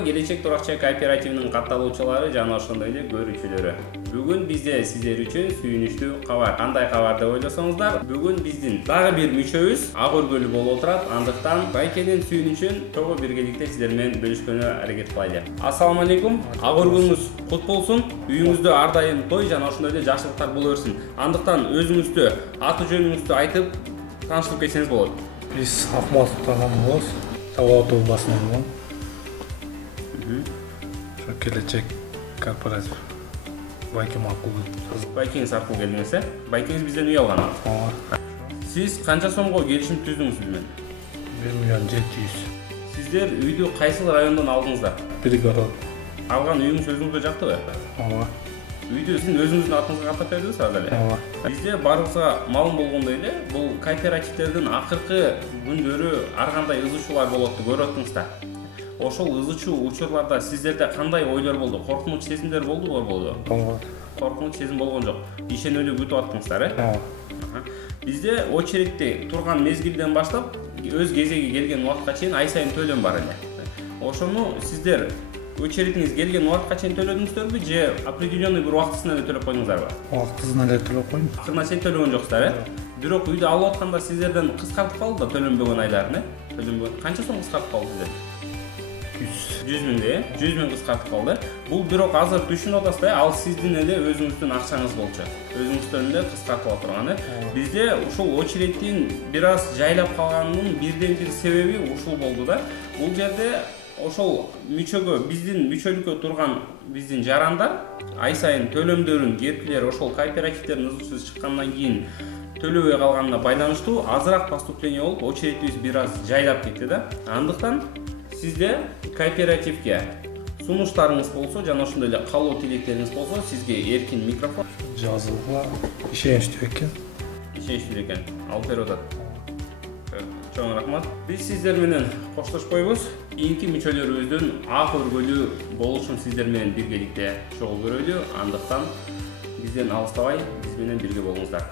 саламатсыздарбы? Келечек Туракчы кооперативинин катталуучулары жана ошондой эле көрүүчүлөрү. Бүгүн бизде сиздер үчүн сүйүнүчтүү кабар. Кандай кабар деп ойлосоңуздар, бүгүн биздин дагы бир мүчөбүз ак өргөлүү болуп турат. Андыктан Байкенин сүйүнүчүн тогу биргеликте сиздер менен бөлүшкөнгө аракет кылайлы. Ассаламу алейкум. Ак өргөлүңүз кут болсун. Үйүңүздө ар дайым той жана ошондой эле жакшылыктар боло берсин. Андыктан өзүңүздү, аты жөнүңүздү айтып таанышып кетсеңиз болот. Биз Акматовдон болобуз. Талаат областынан. Келечек корпоратив. Байкем аркылуу. Байкеңиз аркылуу келдиңиз, э? Байкеңиз бизден үй алган. Сиз канча сомго келишим түздүңүз биз менен? 1.700.000. Сиздер үйдү кайсыл райондон алдыңыздар? Пригород. Алган үйүңүз өзүңүзгө жактыбы? Ооба. Үйдү сиздин өзүңүздүн атыңызга каттап бердиңиз азыр эле? Ооба. Бизде баарыбызга маалым болгондой эле, бул кооперативдердин акыркы күндөрү ар кандай ызычуулар болотту көрүп аттыңыздар. Ошол ызычуу учурларда сиздерде кандай ойлор болду? Коркунуч сезимдер болдубу, болбоду? Болду. Коркунуч сезим болгон жок. Ишенелүү күтүп аттыңыздар, э? Ооба. Бизде очередте турган мезгилден баштап өз кезеги келген убакытка чейин ай сайын төлөм бар эле. Ошону сиздер очередиңиз келген убакытка чейин төлөдүңүздөрбү же определенный бир убактысын эле төлөп койдуңуздарбы? Убактысын эле төлөп койдум. Акырына чейин төлөгөн жоксуздар, э? Бирок үйдү алып атканда сиздерден кыскартып калды да төлөнбөгөн айларын, э? Төлөнбөгөн. Канча сом кыскартып калды сиздер? 100 миңде, 100 миң кыскартып калды. Бул бирок азыр түшүнүп атасыздар, ал сиздин эле өзүңүздүн акчаңыз болчу. Өзүңүздөн эле кыскартып турган, э? Бизде ушул очереддин бир аз жайлап калганынын бирден бир себеби ушул болду да. Бул жерде ошол мүчөгө, биздин мүчөлүккө турган биздин жарандар ай сайын төлөмдөрүн керкилер ошол кооперативдердин ызычуусу чыккандан кийин төлөбөй калганына байланыштуу азыраак поступление болуп, очередибиз бир аз жайлап кетти да. Андыктан сизде кооперативге сунуштарыңыз болсо жана ошондой эле каалоо тилектериңиз болсо, сизге эркин микрофон Жазылгыла ишеничтүү экен. Ишеничтүү экен. Алып берип атат. Чоң рахмат. Биз сиздер менен коштошпойбуз. Кийинки мүчөлөрүбүздүн ак өргөлүү болушун сиздер менен биргеликте чогуу көрөлү. Андыктан бизден алыстабай, биз менен бирге болуңуздар.